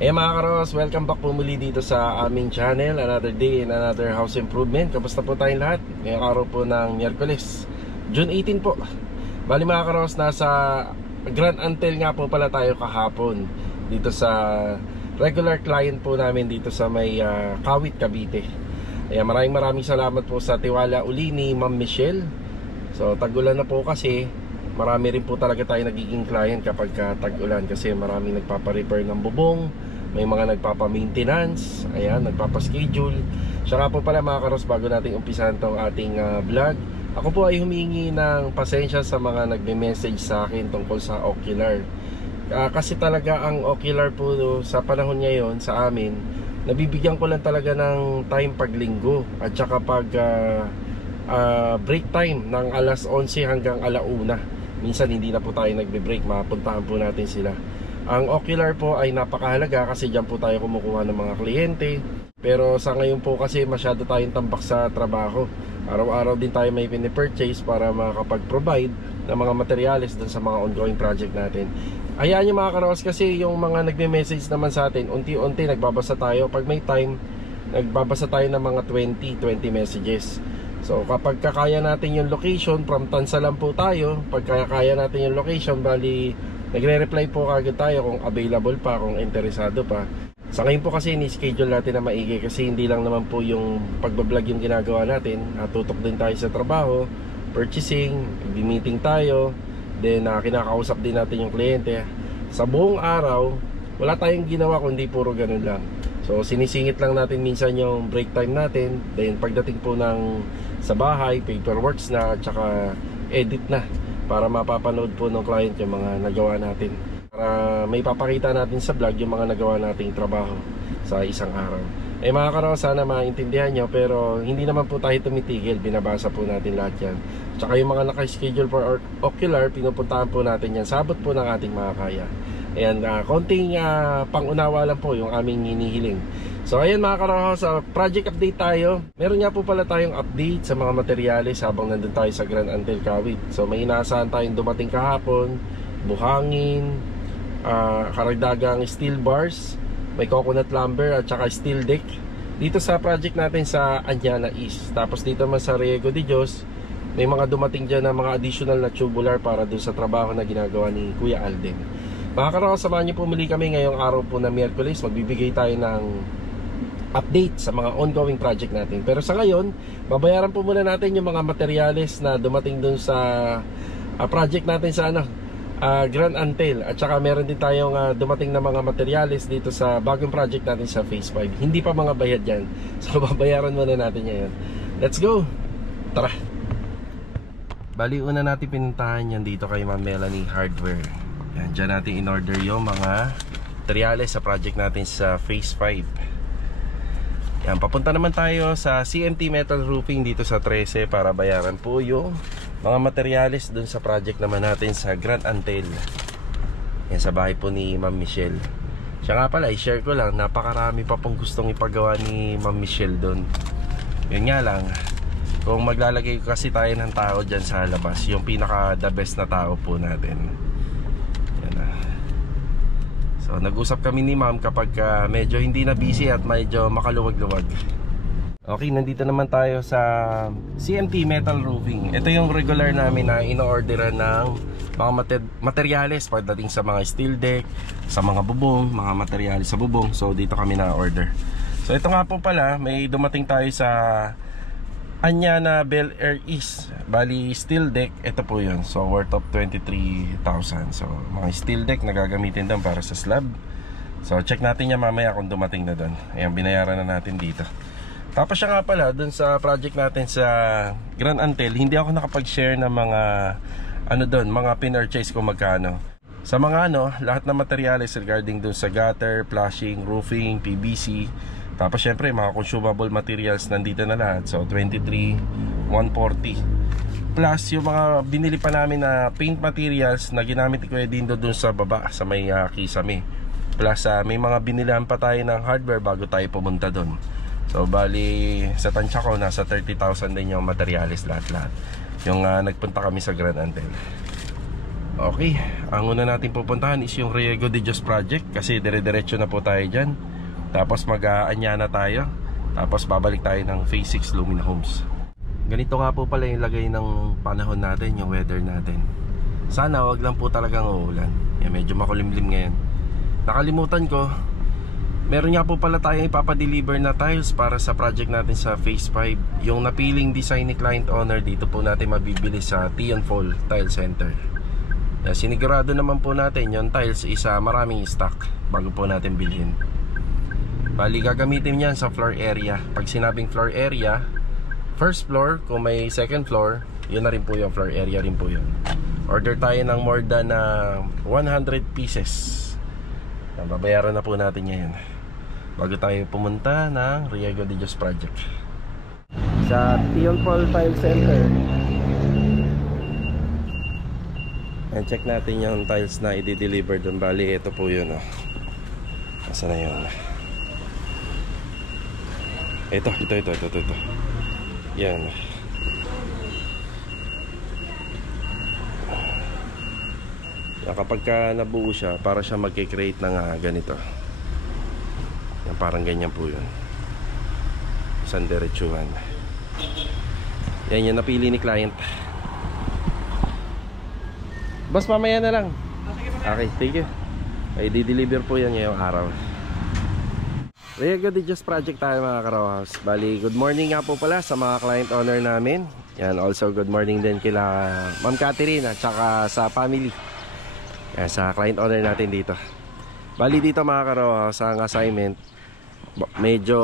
Mga karos, welcome back po muli dito sa aming channel. Another day in another house improvement. Kamusta po tayong lahat? Ngayong araw po ng Miyerkules, June 18 po. Bali mga karos, nasa Grand Antel nga po pala tayo kahapon dito sa regular client po namin dito sa may Kawit, Cavite. Maraming salamat po sa tiwala uli ni Ma'am Michelle. So tag-ulan na po kasi marami rin po talaga tayo nagiging client kapag tag-ulan kasi maraming nagpapa-repair ng bubong, may mga nagpapa-maintenance, nagpapa-schedule. Siya nga po pala mga karos, bago natin umpisahan tong ating vlog, ako po ay humingi ng pasensya sa mga nagme-message sa akin tungkol sa ocular. Kasi talaga ang ocular po sa panahon ngayon sa amin, nabibigyan ko lang talaga ng time pag linggo at saka pag break time ng alas 11 hanggang alauna. Minsan hindi na po tayo nagbe-break, mapuntahan po natin sila. Ang ocular po ay napakahalaga kasi dyan po tayo kumukuha ng mga kliyente. Pero sa ngayon po kasi masyado tayong tambak sa trabaho. Araw-araw din tayo may pini-purchase para makapag-provide ng mga materyales dun sa mga ongoing project natin. Hayaan nyo mga karos, kasi yung mga nagme-message naman sa atin, unti-unti nagbabasa tayo. Pag may time, nagbabasa tayo ng mga 20 messages. So kapag kakaya natin yung location, from Tansa lang po tayo. Pag kaya natin yung location, bali nagre-reply po kagad tayo kung available pa, kung interesado pa. Sa ngayon po kasi ni-schedule natin na maigi kasi hindi lang naman po yung pagbablog yung ginagawa natin. Tutok din tayo sa trabaho, purchasing, meeting tayo, then kinakausap din natin yung kliyente. Sa buong araw, wala tayong ginawa kundi puro ganun lang. So sinisingit lang natin minsan yung break time natin. Then pagdating po sa bahay, paperworks na at saka edit na para mapapanood po ng client yung mga nagawa natin, para may papakita natin sa vlog yung mga nagawa nating trabaho sa isang araw. Mga karos, sana maintindihan nyo, pero hindi naman po tayo tumitigil, binabasa po natin lahat yan. Tsaka yung mga naka-schedule for ocular, pinupuntahan po natin yan, sabot po ng ating mga kaya. Konting pangunawa lang po yung aming hinihiling. So ayan mga karos, project update tayo. Meron nga po pala tayong update sa mga materyales habang nandun tayo sa Grand Antel Kawit. So may inaasahan tayong dumating kahapon, buhangin, karagdagang steel bars, may coconut lumber at saka steel deck dito sa project natin sa Anyana East. Tapos dito naman sa Riego de Dios, may mga dumating dyan na mga additional na tubular para dun sa trabaho na ginagawa ni Kuya Alden. Mga karos, samahan niyo po muli kami ngayong araw po na Miyerkules. Magbibigay tayo ng update sa mga ongoing project natin. Pero sa ngayon, babayaran po muna natin yung mga materyales na dumating dun sa project natin sa Grand Antel. At saka meron din tayong dumating na mga materyales dito sa bagong project natin sa Phase 5. Hindi pa mga bayad yan. So babayaran muna natin ngayon. Let's go! Tara! Bali, una natin pinuntahan yan dito kay Ma'am Melanie Hardware. Yan, dyan natin in-order yung mga materyales sa project natin sa Phase 5. Yan, papunta naman tayo sa CMT Metal Roofing dito sa 13 para bayaran po yung mga materyales dun sa project naman natin sa Grand Antel. Yan, sa bahay po ni Ma'am Michelle. Siya nga pala, i-share ko lang, napakarami pa pong gustong ipagawa ni Ma'am Michelle dun. Yun nga lang, kung maglalagay kasi tayo ng tao dyan sa labas, yung pinaka the best na tao po natin. Yan na. So nag-usap kami ni ma'am kapag medyo hindi na busy at medyo makaluwag-luwag. Okay, nandito naman tayo sa CMT Metal Roofing. Ito yung regular namin na ino-orderan ng mga materyales pagdating sa mga steel deck, sa mga bubong, mga materyales sa bubong. So dito kami na-order. So ito nga po pala, may dumating tayo sa Anyana Bel Air East. Bali steel deck, ito po yun. So worth of 23,000. So mga steel deck na gagamitin doon para sa slab. So check natin yan mamaya kung dumating na doon. Ayan, binayaran na natin dito. Tapos siya nga pala, doon sa project natin sa Grand Antel, hindi ako nakapag-share ng mga doon, mga pin-purchase ko magkano. Sa mga lahat ng materyales regarding doon sa gutter, flashing, roofing, PVC. Tapos syempre mga consumable materials nandito na lahat. So 23,140. Plus yung mga binili pa namin na paint materials na ginamit ko din doon sa baba sa may kisame. Plus may mga binilihan pa tayo ng hardware bago tayo pumunta doon. So bali sa tansya ko nasa 30,000 din yung materials lahat-lahat. Yung nagpunta kami sa Grand Antel. Okay, ang una natin pupuntahan is yung Riego de Dios project. Kasi dire-diretso na po tayo dyan. Tapos mag-aanya na tayo. Tapos babalik tayo ng Phase 6 Lumina Homes. Ganito nga po pala yung lagay ng panahon natin, yung weather natin. Sana wag lang po talagang uulan. Medyo makulimlim ngayon. Nakalimutan ko, meron nga po pala tayong ipapadeliver na tiles para sa project natin sa Phase 5. Yung napiling design ni client owner, dito po natin mabibili sa Tion Fall Tile Center. Sinigurado naman po natin yung tiles isa maraming stock bago po natin bilhin. Bali gagamitin niyan sa floor area. Pag sinabing floor area, first floor, kung may second floor, yun na rin po yung floor area rin po yun. Order tayo ng more than 100 pieces. Babayaran na po natin ngayon bago tayo pumunta ng Riego de Dios project sa Tion Fall Tile Center. And check natin yung tiles na i-deliver doon. Bali ito po yun, oh. Asa na yun? Ito. Yan. Kapag ka nabuo siya, para siya mag-create ng ganito. Yan, parang ganyan po yun. Isang diretsuhan. Yan yung napili ni client. Boss, mamaya na lang. Okay, thank you. Ay, di-deliver po yan ngayong araw. Riego de Dios project tayo mga Karawhouse. Bali, good morning nga po pala sa mga client owner namin. Yan, also good morning din kila Ma'am Catherine at saka sa family. Yan, sa client owner natin dito. Bali dito mga Karawhouse, ang assignment, medyo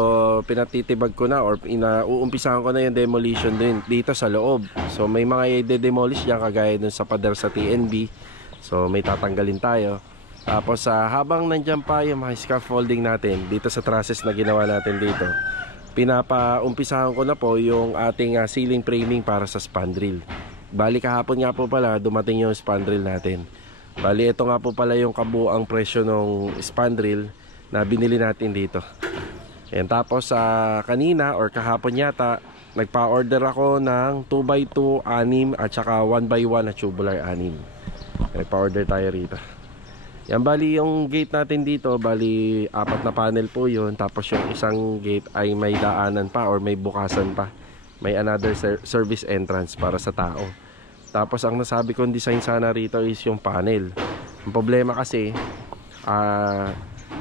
pinatitibag ko na or uuumpisahan ko na yung demolition din dito sa loob. So may mga i-demolish dyan kagaya dun sa pader sa TNB. So may tatanggalin tayo. Tapos habang nandyan pa yung mga scaffolding natin dito sa trusses na ginawa natin dito, pinapaumpisahan ko na po yung ating ceiling framing para sa spandrel. Bali kahapon nga po pala dumating yung spandrel natin. Bali ito nga po pala yung kabuang presyo ng spandrel na binili natin dito. And tapos kanina or kahapon yata, nagpa-order ako ng 2x2 6 at saka 1x1 na tubular 6. Nagpa-order tayo rito. Yan, bali yung gate natin dito, bali 4 na panel po yun. Tapos yung isang gate ay may daanan pa or may bukasan pa. May another service entrance para sa tao. Tapos ang nasabi kong design sana rito is yung panel. Ang problema kasi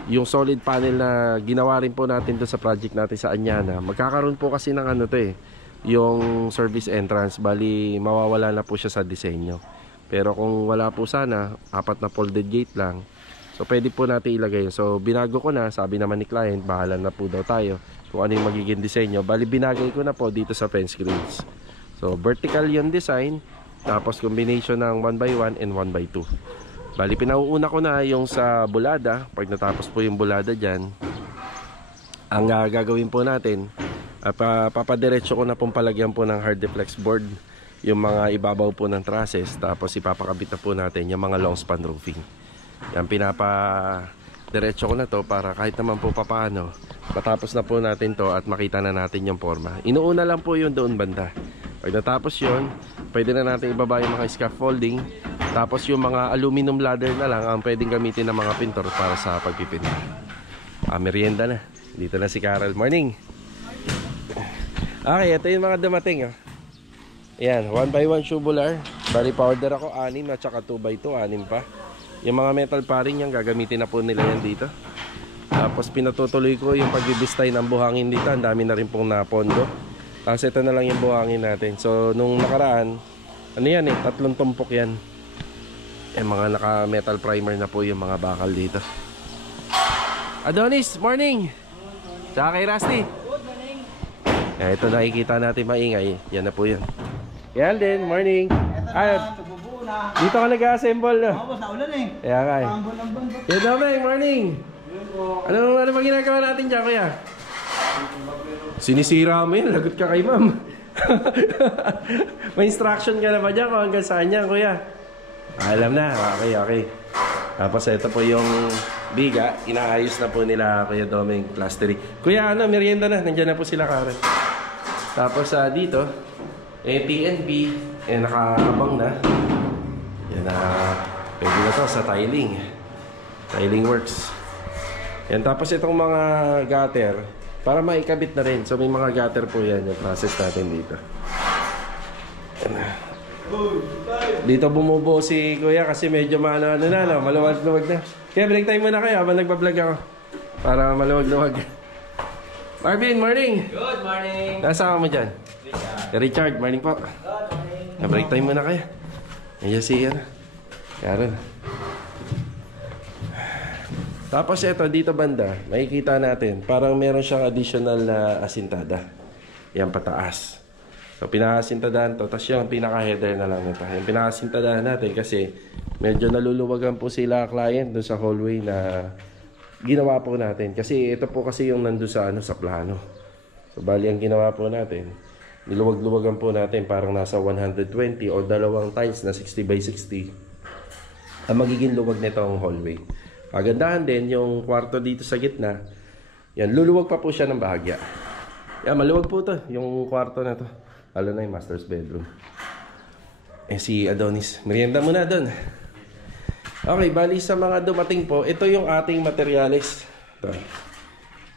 yung solid panel na ginawa rin po natin doon sa project natin sa Anyana, magkakaroon po kasi ng ano to yung service entrance. Bali mawawala na po siya sa disenyo. Pero kung wala po sana, 4 na folded gate lang, so pwede po natin ilagay. So binago ko na, sabi naman ni client, bahala na po daw tayo kung ano yung magiging disenyo. Bali binagay ko na po dito sa fence grills. So vertical yung design, tapos combination ng 1x1 and 1x2. Bali pinauuna ko na yung sa bulada. Pag natapos po yung bulada dyan, ang gagawin po natin, papadiretso ko na pong palagyan po ng hard deflex board yung mga ibabaw po ng trusses. Tapos ipapakabit na po natin yung mga long span roofing. Yan, pinapadiretso ko na to para kahit naman po papaano, matapos na po natin to at makita na natin yung forma. Inuuna lang po yun doon banda. Pag natapos yun, pwede na natin ibaba yung mga scaffolding. Tapos yung mga aluminum ladder na lang ang pwedeng gamitin ng mga pintor para sa pagpipinta. Merienda na. Dito na si Carol. Morning! Okay, ito yung mga dumating. Ayan, 1x1 tubular. Bali pa-order ako 6 at saka 2x2, 6 pa. Yung mga metal paring yan, gagamitin na po nila yan dito. Tapos pinatutuloy ko yung pagbibistay ng buhangin dito. Ang dami na rin pong napondo. Tapos ito na lang yung buhangin natin. So nung nakaraan, ano yan 3 tumpok yan. Mga naka metal primer na po yung mga bakal dito. Adonis, morning! Tsaka kay Rusty. Good morning. Ito nakikita natin maingay. Yan na po yun. Yan din, morning. Tububuo na. Dito ka nag-assemble, no? Boss, naulan eh. Kaya nga eh. Ambon. Yan naman, morning. Ano ba ginagawa natin dyan, kuya? Sinisira mo yan, lagot ka kay ma'am. May instruction ka na ba dyan kung hanggang saan yan, kuya? Alam na, okay. Tapos ito po yung biga, inaayos na po nila Kuya Domeng plastering. Kuya, merienda na, nandyan na po sila Karen. Tapos dito, TNB, nakaabang na. Yan na, pwede na to sa tiling. Tiling works. Yan, tapos itong mga gutter, para maikabit na rin. So may mga gutter po yan, yung process natin dito. Yan. Dito bumubuo si Kuya kasi medyo maluwag na. Kaya break time muna kayo habang nagbablog ako. Para maluwag-luwag. Marvin, morning! Good morning! Nasaan mo dyan? Richard, morning po. Break time muna kayo. Ayan si Karen. Tapos ito, dito banda, makikita natin, parang meron siyang additional na asintada. Yan pataas. So, pinakasintadahan to. Tapos yung pinaka-header na lang nito. Yung pinakasintadahan natin kasi medyo naluluwagan po sila client doon sa hallway na ginawa po natin. Kasi ito po kasi yung nandun sa, sa plano. So, bali ang ginawa po natin, niluwag-luwagan po natin parang nasa 120 o dalawang times na 60 by 60 ang magiging luwag nito ang hallway. Kagandahan din yung kwarto dito sa gitna. Yan, luluwag pa po siya ng bahagya. Yan, maluwag po to yung kwarto na to. Lalo na yung master's bedroom. Si Adonis, merienda muna doon. Okay, bali sa mga dumating po, ito yung ating materials. Ito.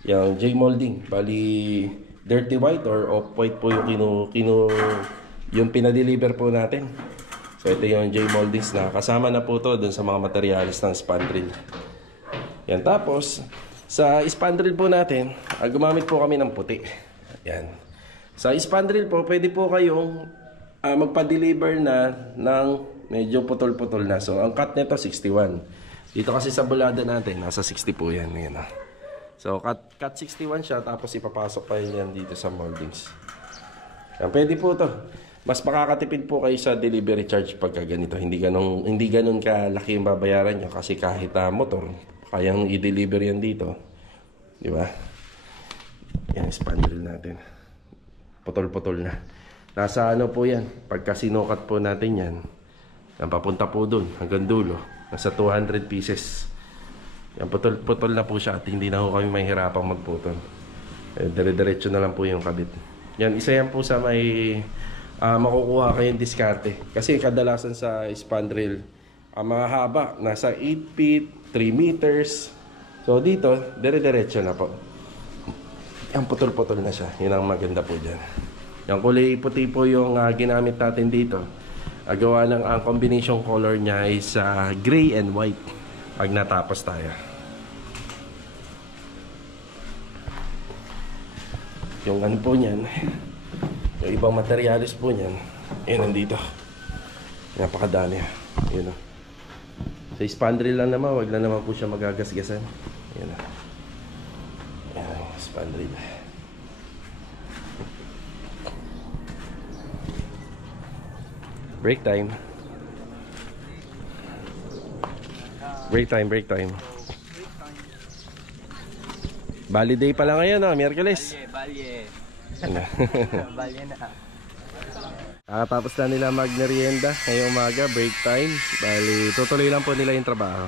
Yung J-molding. Bali, dirty white or off-white po yung yung pinadeliver po natin. So ito yung J-moldings na kasama na po to dun sa mga materials ng spandrel. Yan, tapos sa spandrel po natin, gumamit po kami ng puti. Yan. Sa spandrel po, pwede po kayong magpa-deliver na ng medyo putol-putol na. So ang cut nito 61. Dito kasi sa bulada natin, nasa 60 po yan. Yan. So cut 61 siya, tapos ipapasok pa yan dito sa moldings. Yan, pwede po to. Mas makakatipid po kayo sa delivery charge pagka ganito. Hindi ganun kalaki yung babayaran nyo kasi kahit motor, kayang i-deliver yan dito. Di ba? Yan, spandrel natin. Putol-putol na. Nasa po yan. Pagka sinukat po natin yan, yan papunta po dun hanggang dulo. Nasa 200 pieces. Yan, putol-putol na po siya at hindi na po kami mahihirapang magputol. Dire-diretso na lang po yung kabit. Yan, isa yan po sa may makukuha kayong diskarte. Kasi kadalasan sa spandrel, mahaba, nasa 8 feet, 3 meters. So dito, dire-diretso na po. Ang putol-putol na siya. Yun ang maganda po dyan. Yung kulay puti po yung ginamit natin dito. Gawa ng ang combination color niya is gray and white. Pag natapos tayo. Yung ano po niyan, yung ibang materialis po niyan, nandito. Napakadami. Yun o. Sa spandrel lang naman, wag lang naman po siya magagasgasan. Yun o. Yan, spandrel. Break time. Break time. Bali day pa lang ngayon, Miyerkules. Balye. Ano? Balye na. Tapos na nila magmerienda ngayong umaga, break time. Bali, tutuloy lang po nila yung trabaho.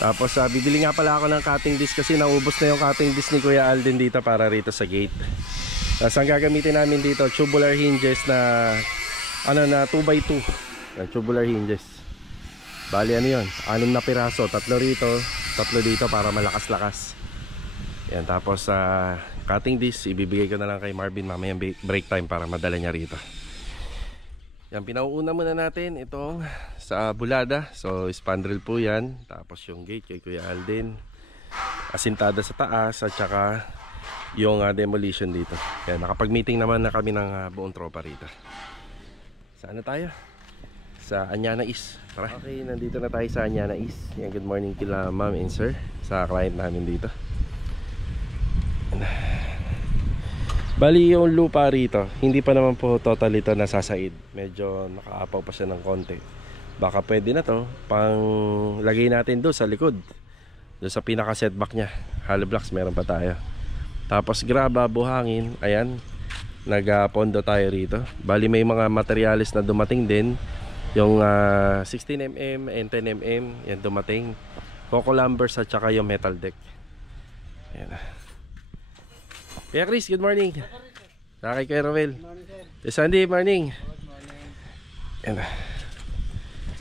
Tapos bibili nga pala ako ng cutting disc kasi naubos na yung cutting disc ni Kuya Alden dito para rito sa gate. Tapos ang gagamitin namin dito, tubular hinges na 2x2. Tubular hinges. Bali ano yun, 6 na piraso, 3 rito, 3 dito para malakas-lakas. Yan, tapos cutting disc, ibibigay ko na lang kay Marvin mamaya break time para madala niya rito. Yan, pinauuna muna natin itong sa bulada. So spandrel po yan. Tapos yung gate kay Kuya Alden, asintada sa taas, at saka yung demolition dito. Yan, nakapag-meeting naman na kami ng buong tropa rito. Saan na tayo? Sa Anyana East. Tara. Okay, nandito na tayo sa Anyana East. Yan, good morning kila ma'am and sir sa client namin dito. Bali yung lupa rito, hindi pa naman po total ito nasasaid. Medyo nakaapaw pa siya ng konti. Baka pwede na to pang lagay natin doon sa likod, doon sa pinaka setback nya. Hollow blocks meron pa tayo. Tapos graba, buhangin. Ayan, nagpondo tayo rito. Bali may mga materials na dumating din. Yung 16mm and 10mm, yan dumating. Coco lumbers at saka yung metal deck. Ayan. Kaya Chris, good morning. Kay Kuya Romel. Good morning, sir. Sandy, morning. Good morning.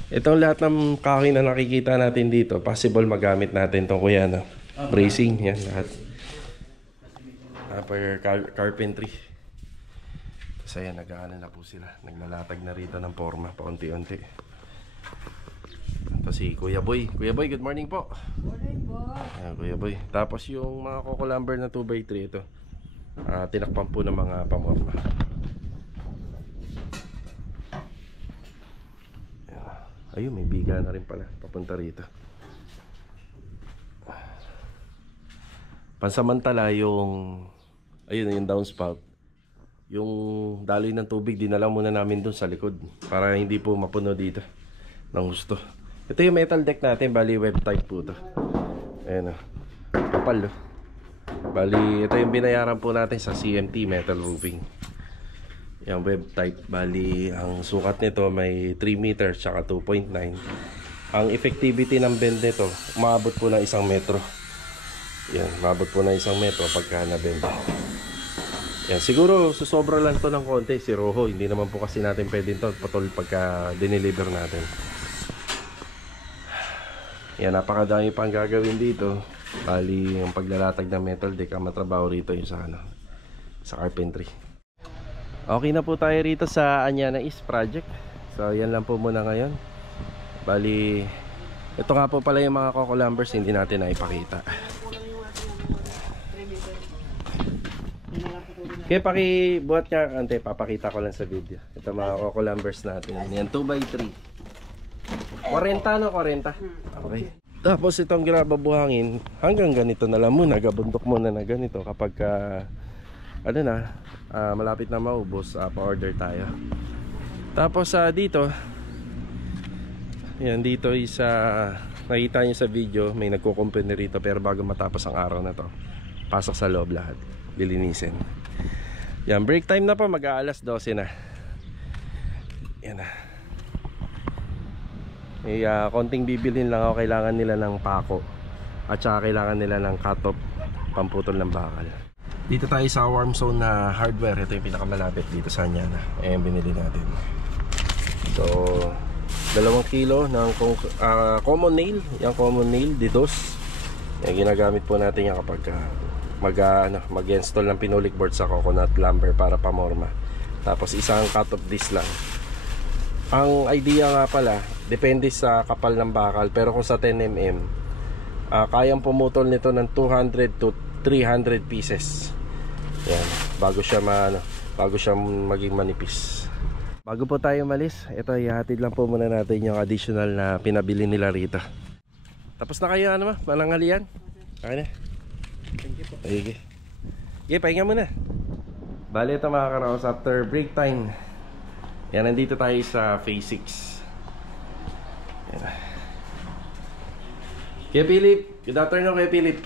Itong lahat ng kahoy na nakikita natin dito, possible magamit natin itong kuya, no? Bracing, yan lahat. Per carpentry. Kasi ayan, nag-aano na po sila. Naglalatag na rito ng forma, paunti-unti. Ito si Kuya Boy. Kuya Boy, good morning po. Morning po. Ayan, Kuya Boy. Tapos yung mga Coco lumber na 2x3 ito. Tinakpan po ng mga pamorma. Ayun, may biga na rin pala papunta rito. Pansamantala yung ayun yung downspout, yung daloy ng tubig dinala muna namin dun sa likod para hindi po mapuno dito ng gusto. Ito yung metal deck natin, bali web type po ito. Ayan o, kapal o. Bali ito yung binayaran po natin sa CMT Metal Roofing. Yung web type, bali ang sukat nito may 3 meters tsaka 2.9. Ang effectivity ng bend nito umabot po ng 1 metro. Yan, umabot po ng 1 metro pagka na-bend. Yan, siguro susobra lang to ng konti si Rojo. Hindi naman po kasi natin pwedeng to patol pagka dineliver natin. Yan, napakadami pang gagawin dito. Bali yung paglalatag ng metal deck ang matrabaho rito yung sa carpentry. Okay na po tayo rito sa Anyana East Project. So yan lang po muna ngayon. Bali ito nga po pala yung mga Coco lumbers hindi natin naipakita. Kaya pakibuhat nga kante, papakita ko lang sa video. Ito mga Coco lumbers natin. Yan 2x3. 40 no? 40. Okay. Tapos itong ginababuhangin hanggang ganito na lang muna. Gabundok muna na ganito kapag ano na, malapit na maubos, pa-order tayo. Tapos dito, yan dito is nakita nyo sa video, may nagko-company rito pero bago matapos ang araw na to, pasok sa loob lahat, lilinisin. Yan, break time na po, mag-aalas 12 na. Yan na. May konting bibilhin lang ako, kailangan nila ng pako at saka kailangan nila ng cut-off, pamputol ng bakal. Dito tayo sa warm zone na hardware. Ito yung pinakamalapit dito sa Anyana. Ayan, binili natin. So 2 kilo ng common nail. Yung common nail, didos. Yan, ginagamit po natin yan kapag mag-install ng pinulik board sa coconut lumber para pamorma. Tapos isang cut-off disc lang. Ang idea nga pala, depende sa kapal ng bakal. Pero kung sa 10mm, kayang pumutol nito ng 200 to 300 pieces. Yan, bago siya maging manipis. Bago po tayo malis, ito ihatid lang po muna natin yung additional na pinabili nila rito. Tapos na kayo mananghalian? Okay na? Thank you po. Okay. Okay, pahinga muna. Bali ito mga karaos, after break time. Yan, nandito tayo sa phase 6. Yan. Kuya Philip, good afternoon Kuya Philip.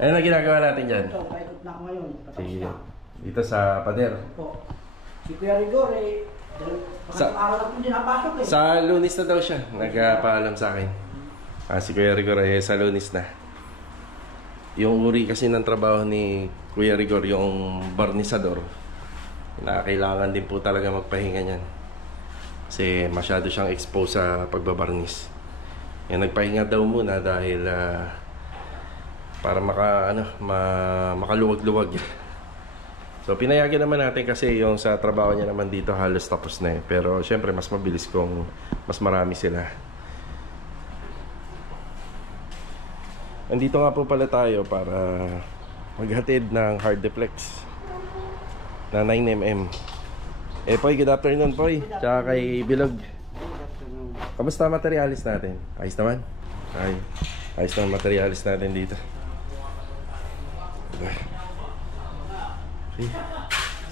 Ano na ginagawa natin dyan? Ito, paikot na ako ngayon. Sige, dito sa pader. Po. Si Kuya Rigor araw na po din napasok eh. Sa Lunes na daw siya, nagpaalam sa akin. Si Kuya Rigor sa Lunes na. Yung uri kasi ng trabaho ni Kuya Rigor, yung barnisador, na kailangan din po talaga magpahinga niyan. Kasi masyado siyang exposed sa pagbabarnis. Yan, nagpahinga daw muna dahil para makaluwag-luwag. So pinayagan naman natin kasi yung sa trabaho niya naman dito halos tapos na eh. Pero syempre mas mabilis kung mas marami sila. Andito nga po pala tayo para maghatid ng hard deflex na 9mm. Poy, good afternoon Poy. Tsaka kay Bilog. Kamusta materialis natin? Ayos naman? Ayos naman materialis natin dito. Okay.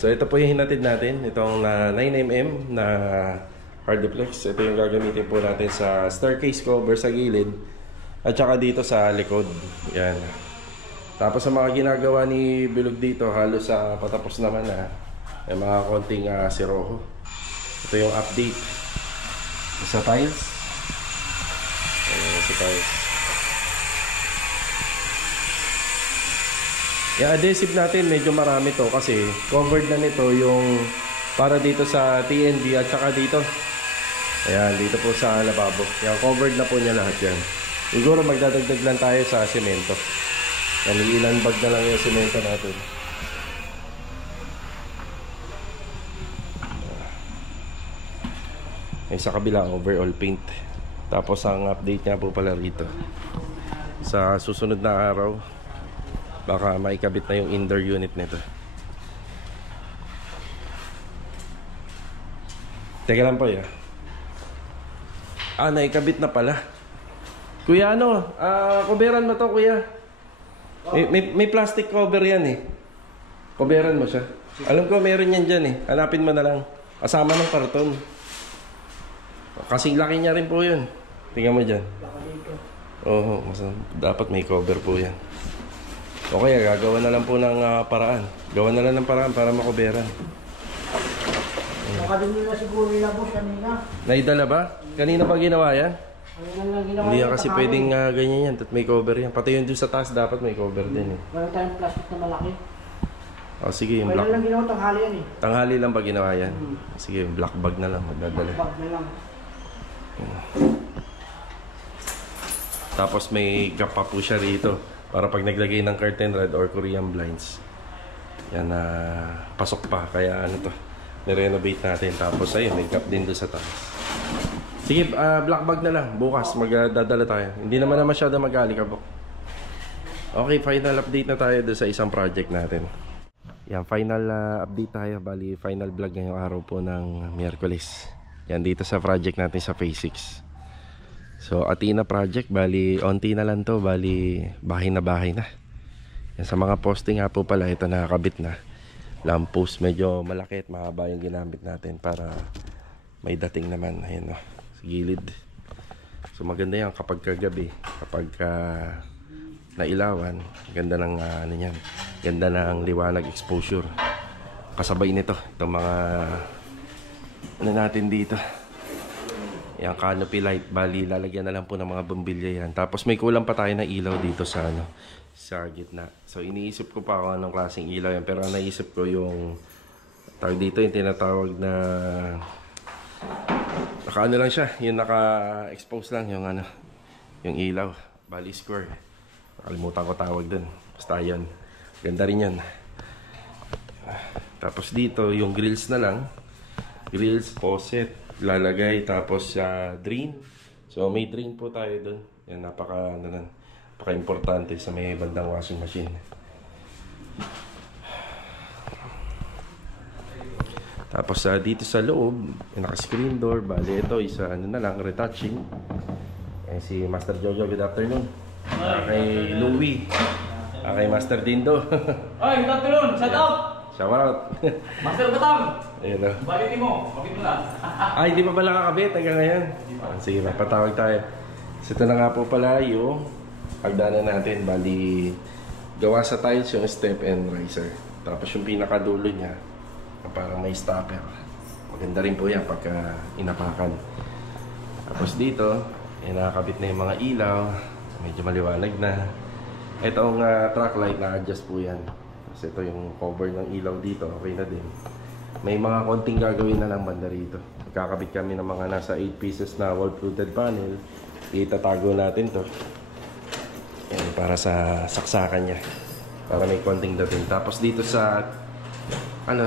So ito po yung hinatid natin. Itong 9mm na hard deflex. Ito yung gagamitin po natin sa staircase cover sa gilid at saka dito sa likod. Yan. Tapos sa mga ginagawa ni Bilog dito, halos patapos naman na. May mga konting siroho. Ito yung update sa tiles. Sa tiles. Yung adhesive natin medyo marami to kasi covered na nito yung para dito sa TNB at saka dito Ayan, dito po sa lababo. Yan, covered na po niya lahat yan. Siguro magdadagdag lang tayo sa semento. Ilan bag na lang yung semento natin. Ay, sa kabila, overall paint. Tapos ang update niya po pala rito. Sa susunod na araw, baka maikabit na yung indoor unit nito. Teka lang po ya. Naikabit na pala. Kuya coveran mo to kuya. May plastic cover yan eh. Coveran mo siya. Alam ko meron yan dyan eh. Hanapin mo na lang. Kasama ng karton. Kasing laki niya rin po yun. Tingnan mo dyan. Oo, dapat may cover po yan. Okay, gagawa na lang po ng paraan. Gawa na lang ng paraan para makoberan. Nakadumi na siguro nila boss kanina. Naidala ba? Kanina ba ginawa yan? Ginawa Hindi yan kasi pwedeng ganyan yan. At may cover yan. Pati yung doon sa taas dapat may cover din eh. Meron tayong plastic na malaki. O sige, yung Kailan black. lang ginawa tanghali yan eh. Tanghali lang ba ginawa yan? Sige, yung black bag na lang magdadala. Bag na lang. Tapos may gap pa po siya rito para pag naglagay ng curtain rod or Korean blinds. Yan na pasok pa. Kaya ano to, nirenovate natin. Tapos ayun, may gap din doon sa taas. Sige, black bag na lang. Bukas magdadala tayo. Hindi naman na masyado mag-alikabok. Okay, final update na tayo doon sa isang project natin. Yan, final update tayo. Bali, final vlog ngayong araw po ng Miyerkules. Yan, dito sa project natin sa Phase 6. So, Athena project. Bali, onti na lang to. Bali, bahay na. Yan, sa mga posting nga po pala, ito nakakabit na. Lamppost, medyo malaki at mahaba yung ginamit natin para may dating naman. Ayan o, sa gilid. So, maganda yan kapag kagabi. Kapag nailawan, ganda ng ano yan, ganda ng liwanag exposure. Kasabay nito itong mga ano natin dito, yung canopy light. Bali lalagyan na lang po ng mga bombilya yan. Tapos may kulang pa tayo na ilaw dito sa ano, sa gitna. So iniisip ko pa kung anong klaseng ilaw yan, pero naisip ko yung tawag dito, yung tinatawag na naka ano lang siya, yung naka expose lang yung ano, yung ilaw. Bali square. Nakalimutan ko tawag dun. Basta yun. Ganda rin yan. Tapos dito, yung grills na lang. Grills, faucet, lalagay. Tapos drain. So may drain po tayo dun. Yan, napaka-importante sa may bandang washing machine. Tapos dito sa loob, naka-screen door. Bali ito, isa ano na lang, retouching. Si Master Jojo, good afternoon. Kay Louie, kay Master Dindo. Oy, good afternoon! Shout out! Shout out! Master Batang! Ayun o. Balitin mo, kapit mo lang. Ay, di pa pala kakabit hanggang ngayon. Sige, magpatawag tayo. So, ito na nga po pala yung hagdanan natin. Bali, gawa sa tiles yung step and riser. Tapos yung pinakadulo niya, parang may stopper. Maganda rin po yan pagka inapakan. Tapos dito, nakakabit na yung mga ilaw. Medyo maliwanag na. Itong track light na-adjust po yan. Kasi ito yung cover ng ilaw dito. Okay na din. May mga konting gagawin na lang banda rito. Magkakabit kami ng mga nasa 8 pieces na wall-fluted panel. Itatago natin to. Yan, para sa saksakan niya. Para may konting dating. Tapos dito sa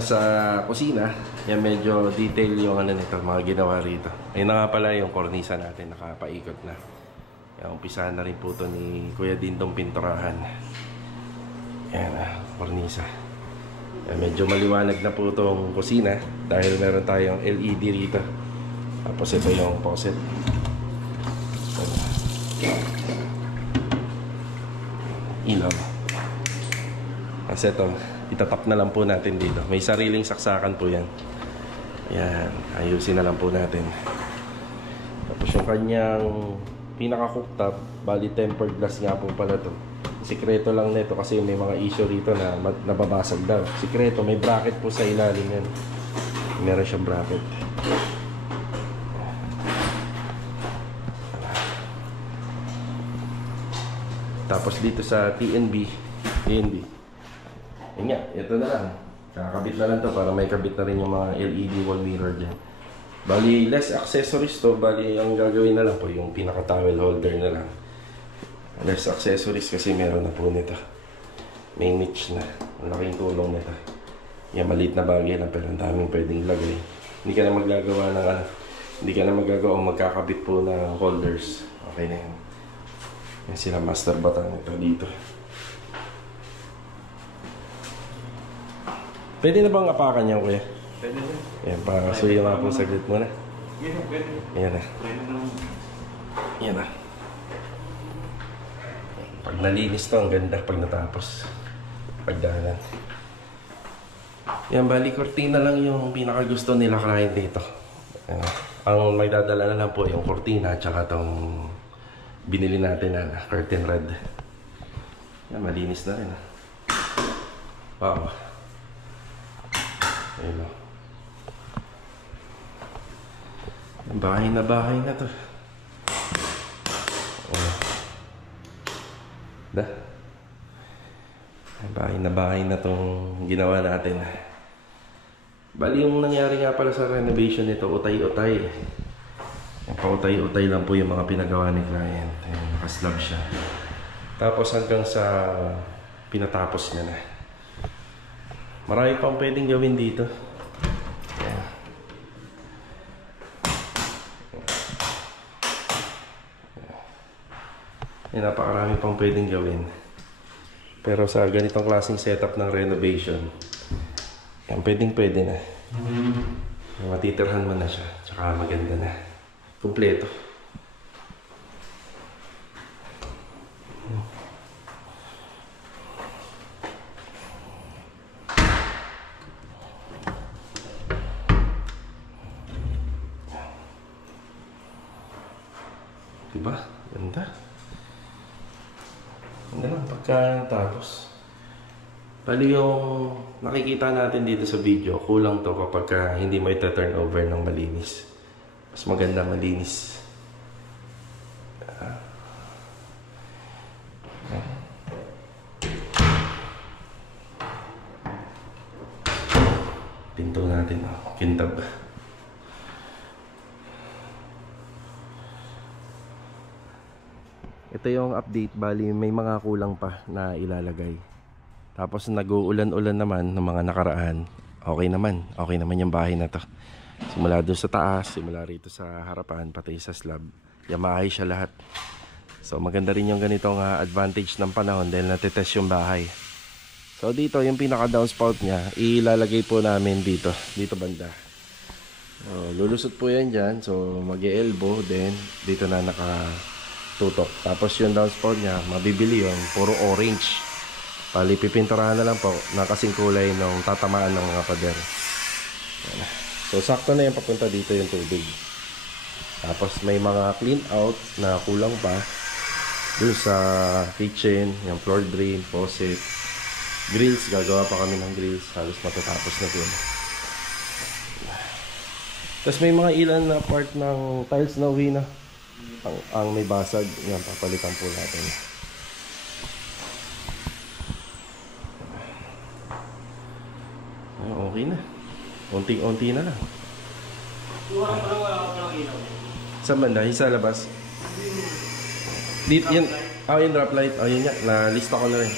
sa kusina, yan medyo detail yung ano nito, mga ginawa rito. Ayun na nga pala yung kornisa natin, nakapaikot na. Yan, umpisahan na rin po ito ni Kuya Dindong pinturahan. Yan kornisa. Yan, medyo maliwanag na po itong kusina dahil meron tayong LED rito. Tapos ito yung faucet. Ilaw. Kasi ito, itatap na lang po natin dito. May sariling saksakan po yan. Yan, ayusin na lang po natin. Tapos yung kanyang pinaka-cooktop, bali tempered glass nga po pala to. Sikreto lang nito kasi may mga issue rito na nababasag daw. Sikreto, may bracket po sa ilalim yan. Meron siyang bracket. Tapos dito sa TNB. Yun nga, ito na lang. Kakabit na lang to para may kabit na rin yung mga LED wall mirror dyan. Bali, less accessories to. Bali, ang gagawin na lang po yung pinaka-towel holder na lang. Less accessories kasi meron na po nito. May niche na. Ang laking tulong nito. Yan, maliit na bagay lang pero ang daming pwedeng ilagay. Hindi ka na maggagawa ng ano. Hindi ka na maggagawa o magkakabit po ng holders. Okay na yan. Yan sila master batang ito dito. Pwede na bang apakan niya, kuya? Pwede na. Yan, pakasuyo nga po saglit muna. Pwede. Ayan na. Ayan na. Pag nalinis to, ang ganda pag natapos. Pagdahanan. Yan, bali, kortina lang yung pinakagusto nila client dito. Ang may dadala na lang po yung kortina at saka tong binili natin na curtain red. Yan, malinis na rin. Wow. Ayun o. Bahay na to. Oh. Bahay na tong ginawa natin. Bali yung nangyari nga pala sa renovation nito, utay-utay. Pautay-utay lang po yung mga pinagawa ni client. Nakaslab siya. Tapos hanggang sa pinatapos niya na. Marami pang pwedeng gawin dito. Napakarami pang pwedeng gawin. Pero sa ganitong klaseng setup ng renovation, yan, pwede na. Matitirhan mo na siya. Tsaka maganda na. Kumpleto. Diba? Ganda. Ganda lang pagkatapos. Bali yung nakikita natin dito sa video, kulang to kapag hindi mo ita-turn over ng malinis. Mas maganda malinis. Pinto natin, kintab. Ito yung update, bali may mga kulang pa na ilalagay. Tapos nag-uulan-ulan naman ng mga nakaraan. Okay naman yung bahay na to. Simula doon sa taas, simula rito sa harapan, pati sa slab. Yung maayos siya lahat. So maganda rin yung ganitong advantage ng panahon dahil natitest yung bahay. So dito yung pinaka downspout niya, ilalagay po namin dito banda. Lulusot po yan dyan. So mag-e-elbow, then dito na nakatutok. Tapos yung downspout niya, mabibili yun, puro orange. Pali pipinturahan na lang po na kasing kulay ng tatamaan ng mga pader. So sakto na yung papunta dito yung tubig. Tapos may mga clean out na kulang pa dun sa kitchen, yung floor drain, faucet, grills, gagawa pa kami ng grills, halos matatapos na din. Tapos may mga ilan na part ng tiles na uwi na ang may basag, yan papalitan po natin. Okay na. Unti-unti na lang. Wala pa lang ilaw. Saan banda? Sa labas? Dito yan. Yung drop light. Yun nga. Na-lista ko na rin.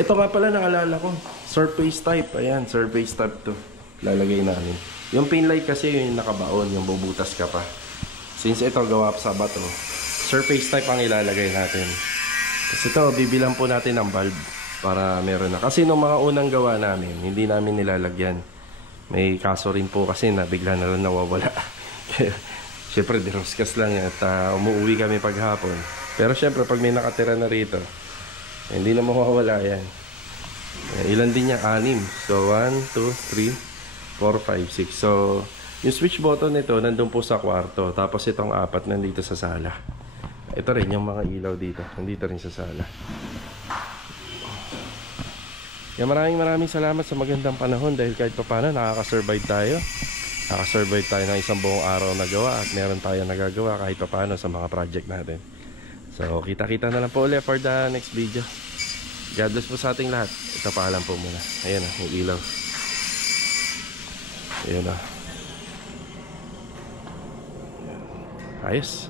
Ito nga pala naalala ko. Surface type. Ayan. Surface type to. Lalagay namin. Yung pin light kasi yung nakabaon. Yung bubutas ka pa. Since ito gawa sa bato, surface type ang ilalagay natin. Kasi ito, bibilang po natin ng bulb. Para meron na. Kasi nung mga unang gawa namin, hindi namin nilalagyan. May kaso rin po kasi na bigla na lang nawawala. Siyempre, diroskas lang at umuwi kami paghapon. Pero siyempre, pag may nakatira na rito, hindi na mawawala yan. Ilan din niya? 6. So, 1, 2, 3, 4, 5, 6. So, yung switch button nito, nandun po sa kwarto. Tapos itong 4, nandito sa sala. Ito rin, yung mga ilaw dito. Nandito rin sa sala. Maraming salamat sa magandang panahon dahil kahit pa paano nakaka-survive tayo. Nakaka-survive tayo ng isang buong araw na gawa at meron tayo nagagawa kahit pa paano sa mga project natin. So kita-kita na lang po ulit for the next video. God bless po sa ating lahat. Ito paalam po muna. Ayan yung ilaw. Ayan Ayos.